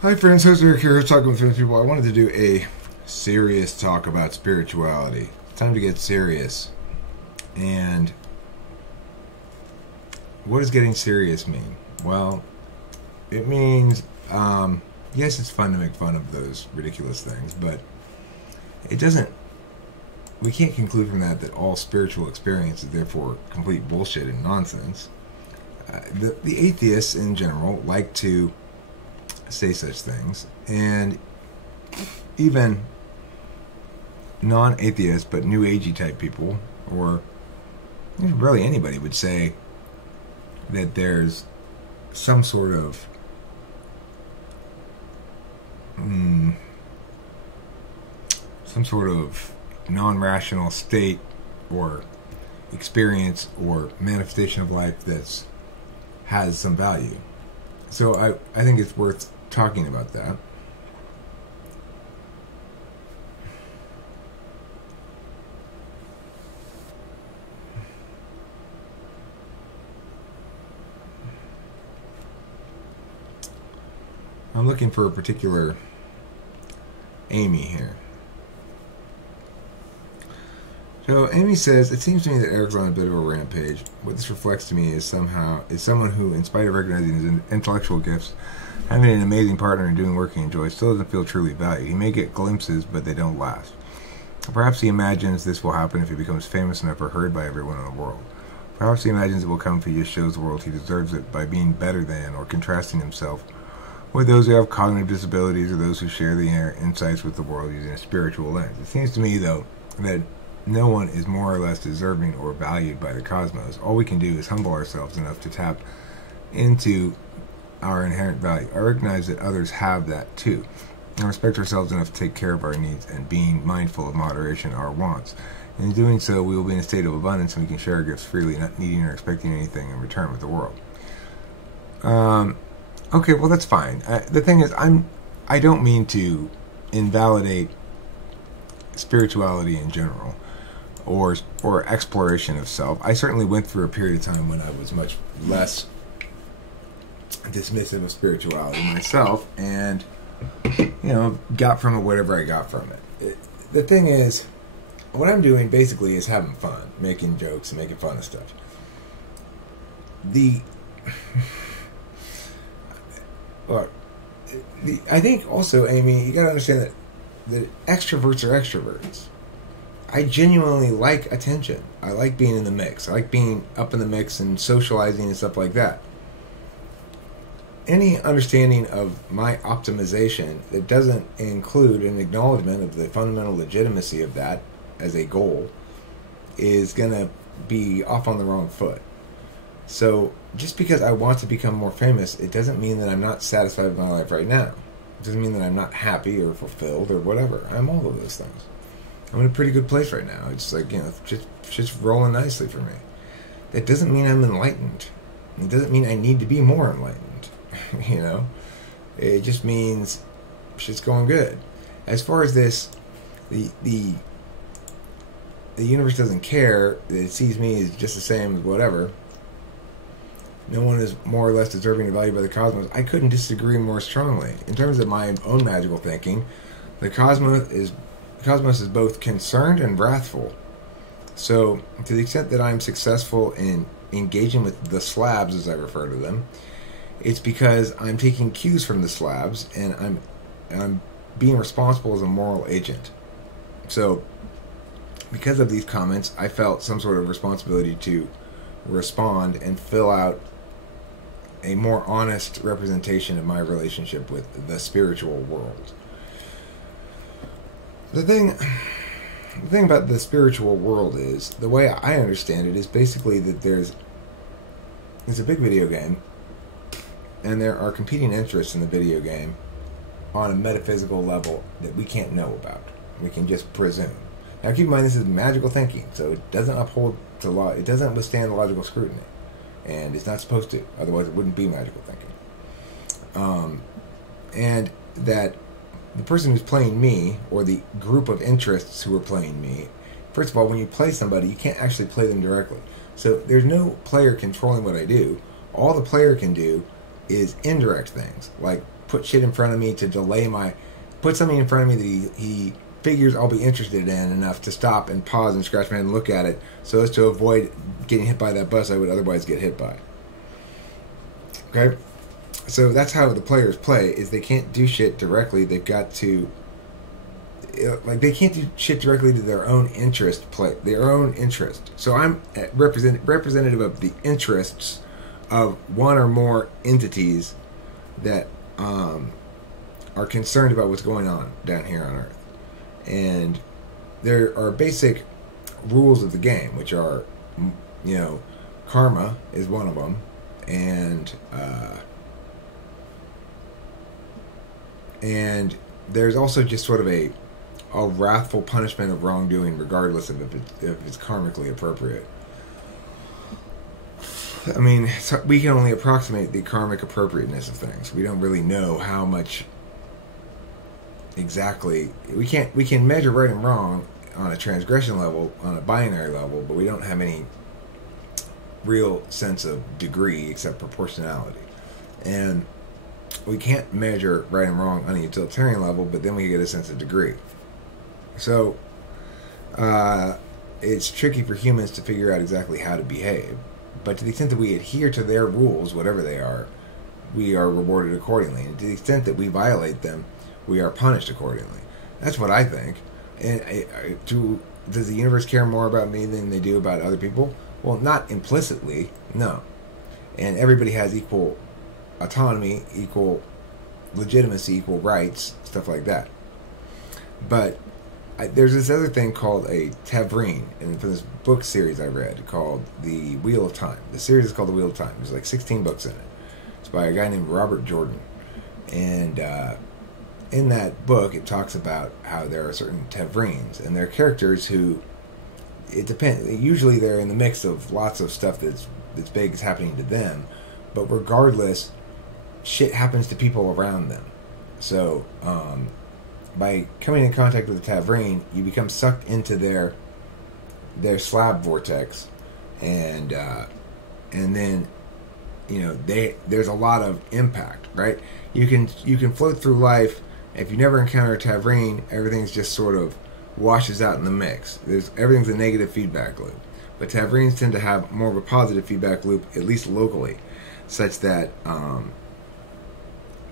Hi friends, host Eric here, talking with people. I wanted to do a serious talk about spirituality. It's time to get serious. And what does getting serious mean? Well, it means, yes, it's fun to make fun of those ridiculous things, but it doesn't, we can't conclude from that all spiritual experience is therefore complete bullshit and nonsense. The atheists in general like to say such things, and even non-atheist but new agey type people, or really anybody, would say that there's some sort of non-rational state or experience or manifestation of life that has some value. So I think it's worth talking about that. I'm looking for a particular Amy here. So Amy says, it seems to me that Eric's on a bit of a rampage. What this reflects to me is someone who, in spite of recognizing his intellectual gifts, having an amazing partner and doing work he enjoys, still doesn't feel truly valued. He may get glimpses, but they don't last. Perhaps he imagines this will happen if he becomes famous enough or heard by everyone in the world. Perhaps he imagines it will come if he just shows the world he deserves it by being better than or contrasting himself with those who have cognitive disabilities or those who share the insights with the world using a spiritual lens. It seems to me, though, that no one is more or less deserving or valued by the cosmos. All we can do is humble ourselves enough to tap into our inherent value. I recognize that others have that too, and respect ourselves enough to take care of our needs and being mindful of moderation our wants. In doing so, we will be in a state of abundance and we can share our gifts freely, not needing or expecting anything in return with the world. Okay, well that's fine. The thing is, I don't mean to invalidate spirituality in general, or exploration of self. I certainly went through a period of time when I was much less dismissive of spirituality myself, and got from it whatever I got from it. The thing is, what I'm doing basically is having fun, making jokes and making fun of stuff. I think also, Amy, you gotta understand that extroverts are extroverts. I genuinely like attention. I like being in the mix. I like being up in the mix and socializing and stuff like that. Any understanding of my optimization that doesn't include an acknowledgement of the fundamental legitimacy of that as a goal is going to be off on the wrong foot. So just because I want to become more famous, it doesn't mean that I'm not satisfied with my life right now. It doesn't mean that I'm not happy or fulfilled or whatever. I'm all of those things. I'm in a pretty good place right now. It's like, just rolling nicely for me. That doesn't mean I'm enlightened. It doesn't mean I need to be more enlightened. It just means shit's going good. As far as this, the universe doesn't care. It sees me as just the same as whatever. No one is more or less deserving of value by the cosmos. I couldn't disagree more strongly. In terms of my own magical thinking, the cosmos is both concerned and wrathful. So, to the extent that I'm successful in engaging with the slabs, as I refer to them, it's because I'm taking cues from the slabs, and I'm being responsible as a moral agent. So, because of these comments, I felt some sort of responsibility to respond and fill out a more honest representation of my relationship with the spiritual world. The thing about the spiritual world is, the way I understand it, is basically that there's a big video game, and there are competing interests in the video game on a metaphysical level that we can't know about. We can just presume. Now keep in mind, this is magical thinking, so it doesn't uphold to law. It doesn't withstand logical scrutiny, and it's not supposed to. Otherwise, it wouldn't be magical thinking. And that the person who's playing me, or the group of interests who are playing me, first of all, when you play somebody, you can't actually play them directly. So there's no player controlling what I do. All the player can do is indirect things, like put shit in front of me to delay put something in front of me that he figures I'll be interested in enough to stop and pause and scratch my head and look at it, so as to avoid getting hit by that bus I would otherwise get hit by. Okay? So that's how the players play, is they can't do shit directly. They've got to, like, they can't do shit directly to their own interest, their own interest. So I'm representative of the interests of one or more entities that are concerned about what's going on down here on Earth. And there are basic rules of the game, which are, karma is one of them, and there's also just sort of a wrathful punishment of wrongdoing, regardless of if it's karmically appropriate. I mean, we can only approximate the karmic appropriateness of things. We don't really know how much exactly. We can measure right and wrong on a transgression level, on a binary level, but we don't have any real sense of degree except proportionality. And we can't measure right and wrong on a utilitarian level, but then we get a sense of degree. So it's tricky for humans to figure out exactly how to behave. But to the extent that we adhere to their rules, whatever they are, we are rewarded accordingly. And to the extent that we violate them, we are punished accordingly. That's what I think. And does the universe care more about me than they do about other people? Well, not implicitly, no. And everybody has equal autonomy, equal legitimacy, equal rights, stuff like that. But there's this other thing called a tavrine, and from this book series I read called The Wheel of Time. The series is called The Wheel of Time. There's like 16 books in it. It's by a guy named Robert Jordan. And in that book, it talks about how there are certain tavrines, and they're characters who, it depends. Usually they're in the mix of lots of stuff that's big is happening to them, but regardless, shit happens to people around them. So, by coming in contact with the tavrine, you become sucked into their slab vortex, and then there's a lot of impact, right? You can float through life. If you never encounter a tavrine, everything's just sort of washes out in the mix. Everything's a negative feedback loop. But tavrines tend to have more of a positive feedback loop, at least locally, such that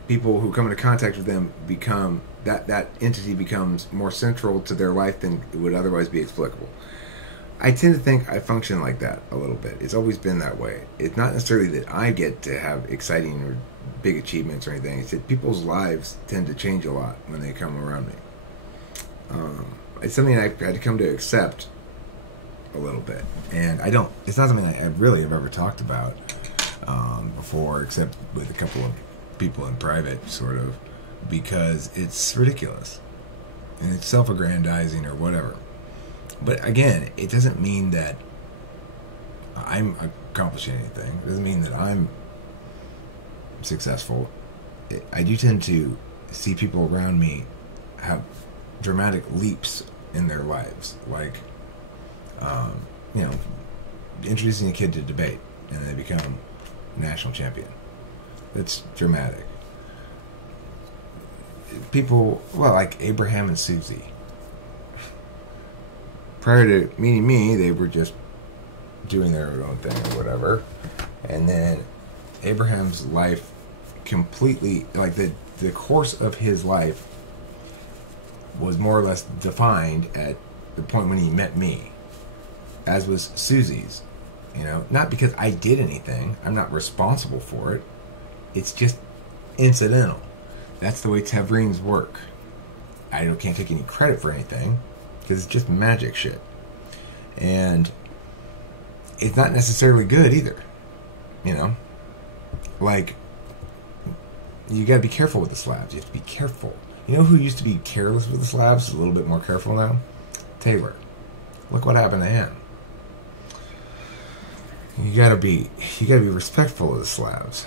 people who come into contact with them become that entity becomes more central to their life than it would otherwise be explicable. I tend to think I function like that a little bit. It's always been that way. It's not necessarily that I get to have exciting or big achievements or anything. It's that people's lives tend to change a lot when they come around me. It's something I had to come to accept a little bit. And it's not something I really have ever talked about before, except with a couple of people in private, sort of, because it's ridiculous. And it's self-aggrandizing or whatever. But again, it doesn't mean that I'm accomplishing anything. It doesn't mean that I'm successful. I do tend to see people around me have dramatic leaps in their lives, like introducing a kid to debate and they become national champion. That's dramatic. People, like Abraham and Susie. Prior to meeting me, they were just doing their own thing or whatever. And then Abraham's life completely, like the course of his life was more or less defined at the point when he met me, as was Susie's. Not because I did anything. I'm not responsible for it. It's just incidental. That's the way tavrines work. I can't take any credit for anything, because it's just magic shit. And it's not necessarily good either. Like, you gotta be careful with the slabs. You have to be careful. You know who used to be careless with the slabs is a little bit more careful now? Taylor. Look what happened to him. You gotta be respectful of the slabs.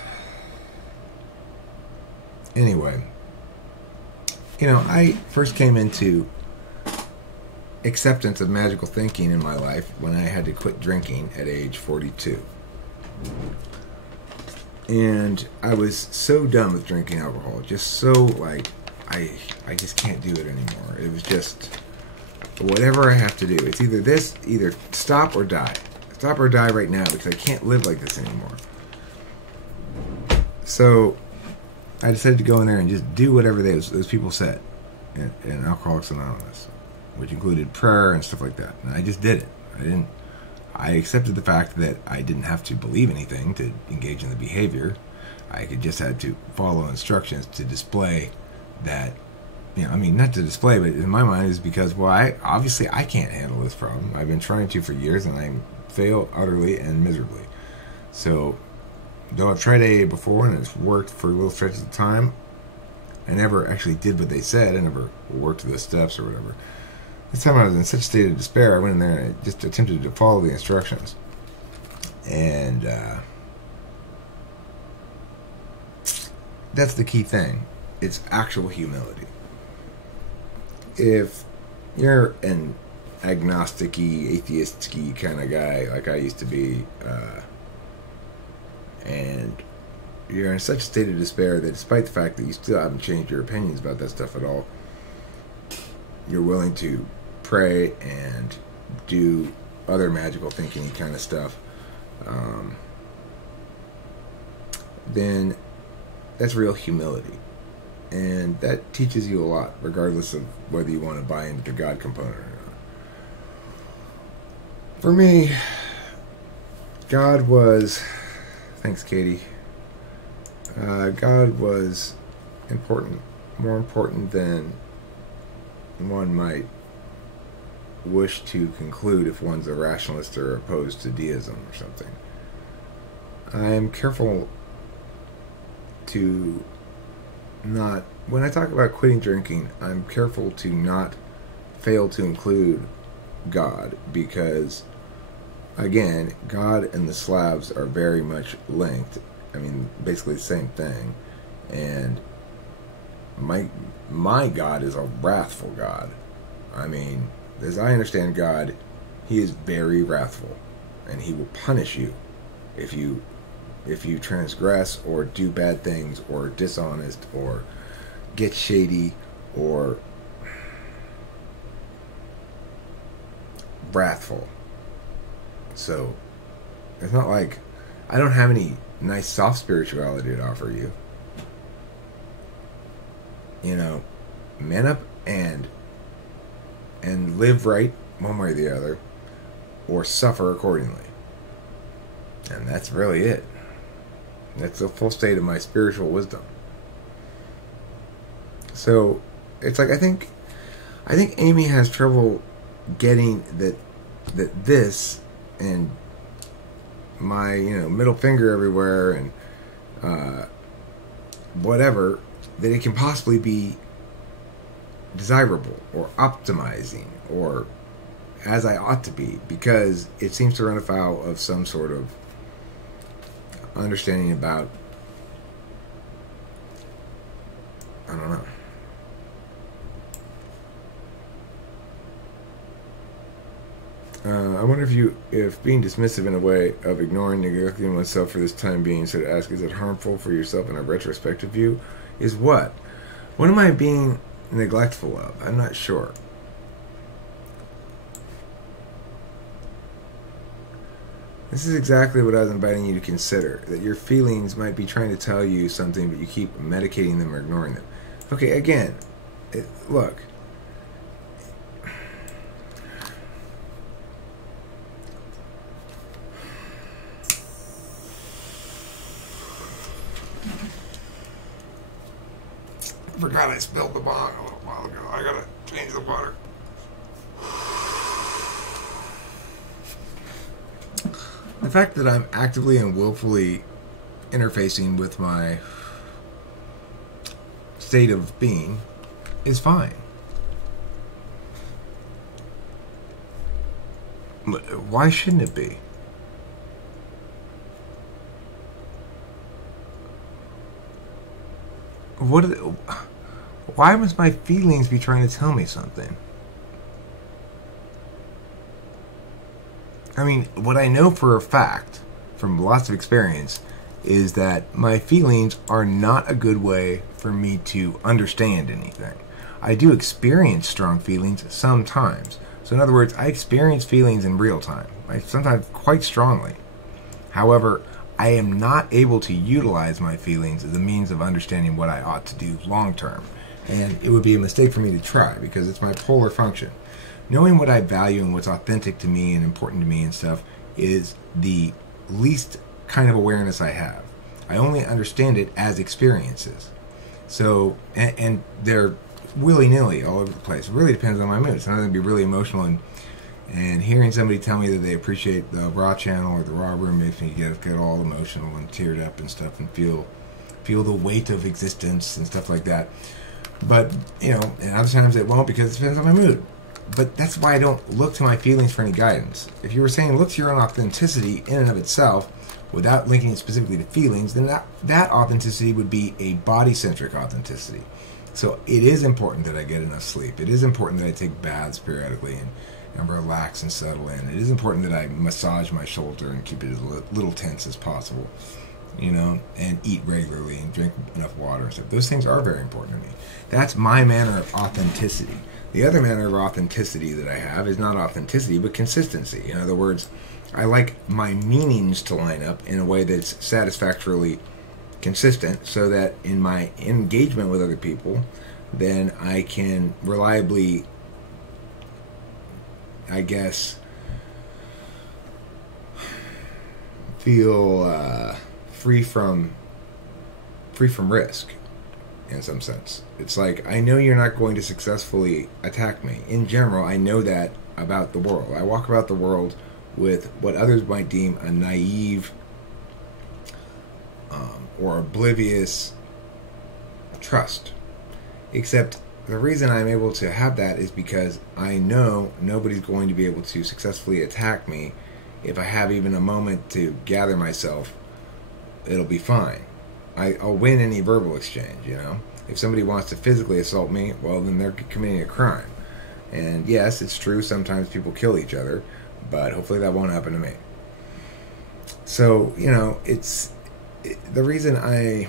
Anyway, I first came into acceptance of magical thinking in my life when I had to quit drinking at age 42. And I was so done with drinking alcohol. Just so, like, I just can't do it anymore. It was just, whatever I have to do. It's either this, either stop or die. Stop or die right now, because I can't live like this anymore. So I decided to go in there and just do whatever those people said in Alcoholics Anonymous, which included prayer and stuff like that. And I just did it. I accepted the fact that I didn't have to believe anything to engage in the behavior. I just had to follow instructions to display that, I mean, not to display, but in my mind is because, well, I can't handle this problem. I've been trying to for years, and I fail utterly and miserably. So, though I've tried AA before, and it's worked for little stretches of time, I never actually did what they said. I never worked the steps or whatever. This time I was in such a state of despair, I went in there and I just attempted to follow the instructions. And that's the key thing. It's actual humility. If you're an agnostic-y, atheist-y kind of guy, like I used to be, and you're in such a state of despair that despite the fact that you still haven't changed your opinions about that stuff at all, you're willing to pray and do other magical thinking kind of stuff, then that's real humility. And that teaches you a lot, regardless of whether you want to buy into the God component or not. For me, God was... Thanks, Katie. God was important, more important than one might wish to conclude if one's a rationalist or opposed to deism or something. I'm careful to not, when I talk about quitting drinking, I'm careful to not fail to include God, because again, God and the Slavs are very much linked. I mean, basically the same thing. And my God is a wrathful God. I mean, as I understand God, He is very wrathful, and He will punish you if you transgress or do bad things or dishonest or get shady or wrathful. So it's not like I don't have any nice soft spirituality to offer you. Man up and live right one way or the other, or suffer accordingly. And that's really it. That's the full state of my spiritual wisdom. So it's like I think Amy has trouble getting that this and my middle finger everywhere and whatever, that it can possibly be desirable or optimizing or as I ought to be, because it seems to run afoul of some sort of understanding about, I don't know. I wonder if being dismissive in a way of ignoring, neglecting oneself for this time being, so to ask, is it harmful for yourself in a retrospective view? Is what? What am I being neglectful of? I'm not sure. This is exactly what I was inviting you to consider, that your feelings might be trying to tell you something, but you keep medicating them or ignoring them. Okay, again, look. I forgot I spilled the bong a little while ago. I gotta change the water. The fact that I'm actively and willfully interfacing with my state of being is fine. Why shouldn't it be? Why must my feelings be trying to tell me something? I mean, what I know for a fact, from lots of experience, is that my feelings are not a good way for me to understand anything. I do experience strong feelings sometimes. So in other words, I experience feelings in real time, sometimes quite strongly. However, I am not able to utilize my feelings as a means of understanding what I ought to do long term. And it would be a mistake for me to try, because it's my polar function. Knowing what I value and what's authentic to me and important to me and stuff is the least kind of awareness I have. I only understand it as experiences. So, and they're willy-nilly all over the place. It really depends on my mood. Sometimes I'd be really emotional, and hearing somebody tell me that they appreciate the Raw channel or the Raw room makes me get all emotional and teared up and stuff, and feel the weight of existence and stuff like that. But, you know, and other times it won't, because it depends on my mood. But that's why I don't look to my feelings for any guidance. If you were saying look to your own authenticity in and of itself, without linking it specifically to feelings, then that authenticity would be a body-centric authenticity. So it is important that I get enough sleep. It is important that I take baths periodically and relax and settle in. It is important that I massage my shoulder and keep it as little tense as possible, you know, and eat regularly and drink enough water and stuff. Those things are very important to me. That's my manner of authenticity. The other manner of authenticity that I have is not authenticity, but consistency. In other words, I like my meanings to line up in a way that's satisfactorily consistent, so that in my engagement with other people, then I can reliably, I guess, feel free from risk, in some sense. It's like, I know you're not going to successfully attack me. In general, I know that about the world. I walk about the world with what others might deem a naive or oblivious trust. Except the reason I'm able to have that is because I know nobody's going to be able to successfully attack me. If I have even a moment to gather myself, it'll be fine. I'll win any verbal exchange, you know. If somebody wants to physically assault me, well, then they're committing a crime. And yes, it's true, sometimes people kill each other, but hopefully that won't happen to me. So, you know, the reason I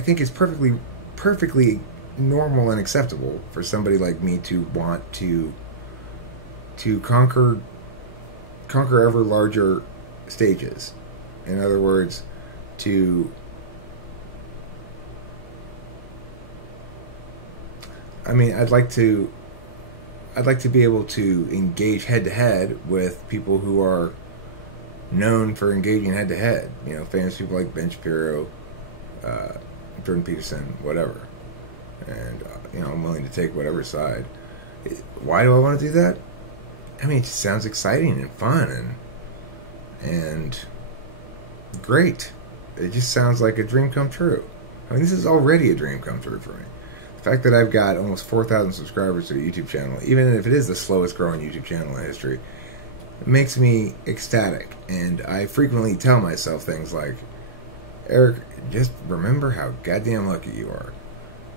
think it's perfectly normal and acceptable for somebody like me to want to conquer ever larger stages. In other words, I'd like to be able to engage head to head with people who are known for engaging head to head. You know, famous people like Ben Shapiro, Jordan Peterson, whatever. And you know, I'm willing to take whatever side. Why do I want to do that? I mean, it just sounds exciting and fun and great. It just sounds like a dream come true. I mean, this is already a dream come true for me. The fact that I've got almost 4,000 subscribers to a YouTube channel, even if it is the slowest growing YouTube channel in history, it makes me ecstatic. And I frequently tell myself things like, Eric, just remember how goddamn lucky you are,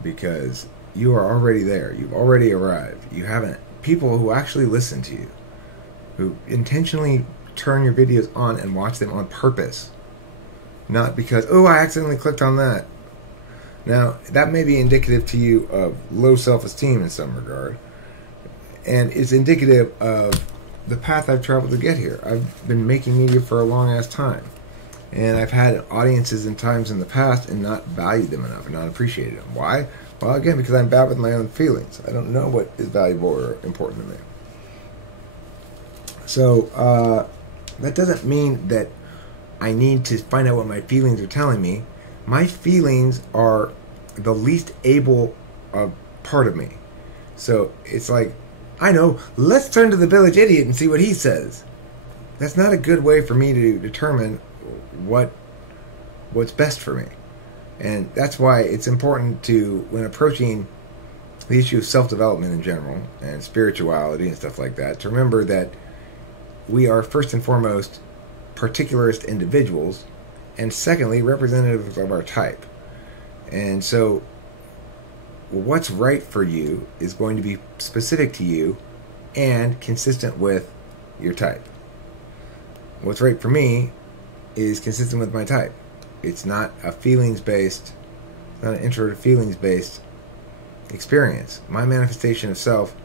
because you are already there. You've already arrived. You haven't. People who actually listen to you, who intentionally turn your videos on and watch them on purpose, not because, oh, I accidentally clicked on that. Now, that may be indicative to you of low self-esteem in some regard, and it's indicative of the path I've traveled to get here. I've been making media for a long-ass time, and I've had audiences in times in the past and not valued them enough and not appreciated them. Why? Well, again, because I'm bad with my own feelings. I don't know what is valuable or important to me. So, that doesn't mean that I need to find out what my feelings are telling me. My feelings are the least able part of me. So it's like, I know, let's turn to the village idiot and see what he says. That's not a good way for me to determine what's best for me. And that's why it's important to, when approaching the issue of self-development in general and spirituality and stuff like that, to remember that we are first and foremost particularist individuals, and secondly, representatives of our type. And so what's right for you is going to be specific to you and consistent with your type. what's right for me is consistent with my type. It's not a feelings-based, not an introverted feelings-based experience. My manifestation of self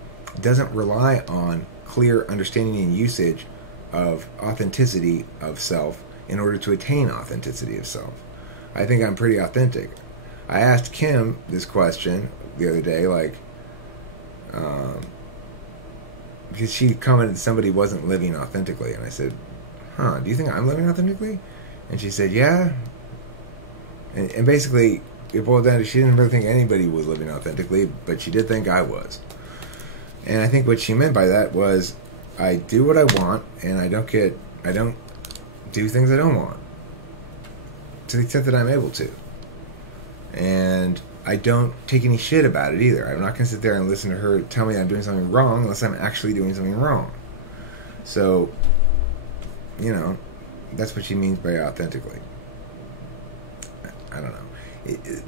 doesn't rely on clear understanding and usage of authenticity of self in order to attain authenticity of self. I think I'm pretty authentic. I asked Kim this question the other day, like, because she commented somebody wasn't living authentically, and I said, do you think I'm living authentically? And she said, yeah. And basically, it boiled down to she didn't really think anybody was living authentically, but she did think I was. And I think what she meant by that was, I do what I want, and I don't do things I don't want, to the extent that I'm able to. And I don't take any shit about it either. I'm not going to sit there and listen to her tell me I'm doing something wrong unless I'm actually doing something wrong. So, that's what she means by authentically. I don't know.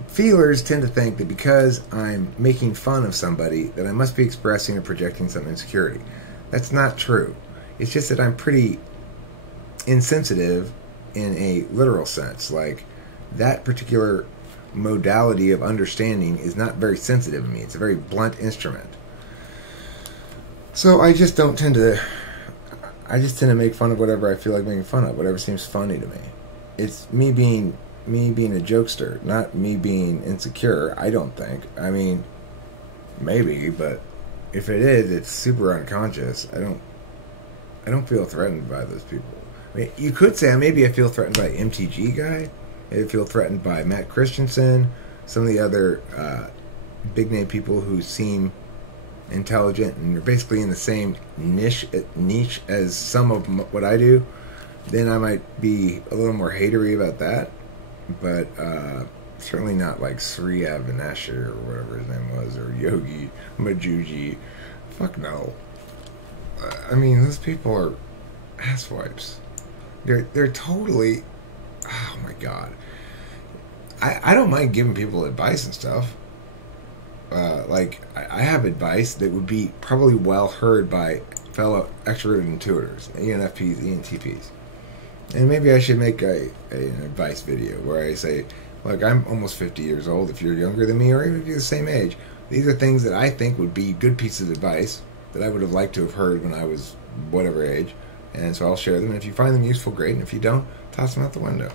Feelers tend to think that because I'm making fun of somebody that I must be expressing or projecting some insecurity. That's not true. It's just that I'm pretty insensitive in a literal sense. Like, that particular modality of understanding is not very sensitive to me. It's a very blunt instrument. So I just tend to make fun of whatever I feel like making fun of, whatever seems funny to me. It's me being a jokester, not me being insecure, I don't think. I mean, maybe, but if it is, it's super unconscious. I don't feel threatened by those people. I mean, you could say maybe I feel threatened by MTG guy. I feel threatened by Matt Christensen, some of the other big name people who seem intelligent and are basically in the same niche as some of what I do. Then I might be a little more hatery about that, but certainly not like Sri Avanasher or whatever his name was, or Yogi Majuji. Fuck no. I mean, those people are asswipes. They're totally. Oh my god. I don't mind giving people advice and stuff. Like, I have advice that would be probably well heard by fellow extroverted intuitors, ENFPs, ENTPs. And maybe I should make an advice video where I say, look, I'm almost 50 years old. If you're younger than me, or even if you're the same age, these are things that I think would be good pieces of advice that I would have liked to have heard when I was whatever age. And so I'll share them. And if you find them useful, great. And if you don't, toss them out the window.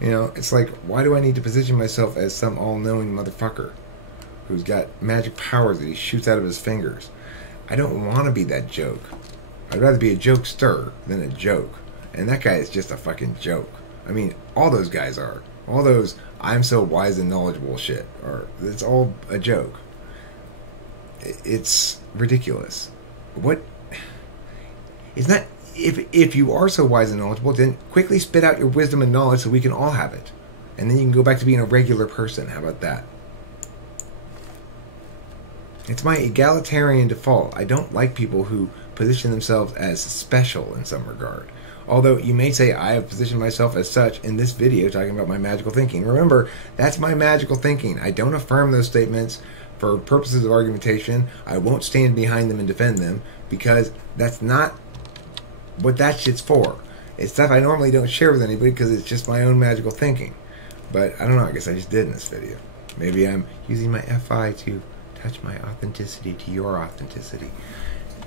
It's like, why do I need to position myself as some all-knowing motherfucker who's got magic powers that he shoots out of his fingers? I don't want to be that joke. I'd rather be a jokester than a joke. And that guy is just a fucking joke. I mean, all those guys are. All those I'm so wise and knowledgeable shit it's all a joke. It's ridiculous. What? It's not. If you are so wise and knowledgeable, then quickly spit out your wisdom and knowledge so we can all have it. And then you can go back to being a regular person. How about that? It's my egalitarian default. I don't like people who position themselves as special in some regard. Although you may say I have positioned myself as such in this video talking about my magical thinking. Remember, that's my magical thinking. I don't affirm those statements for purposes of argumentation. I won't stand behind them and defend them because that's not what that shit's for. It's stuff I normally don't share with anybody because it's just my own magical thinking. But I don't know, I guess I just did in this video. Maybe I'm using my FI to touch my authenticity to your authenticity.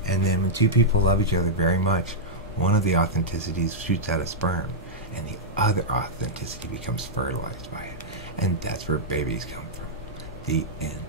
And then when two people love each other very much, one of the authenticities shoots out a sperm, and the other authenticity becomes fertilized by it. And that's where babies come from. The end.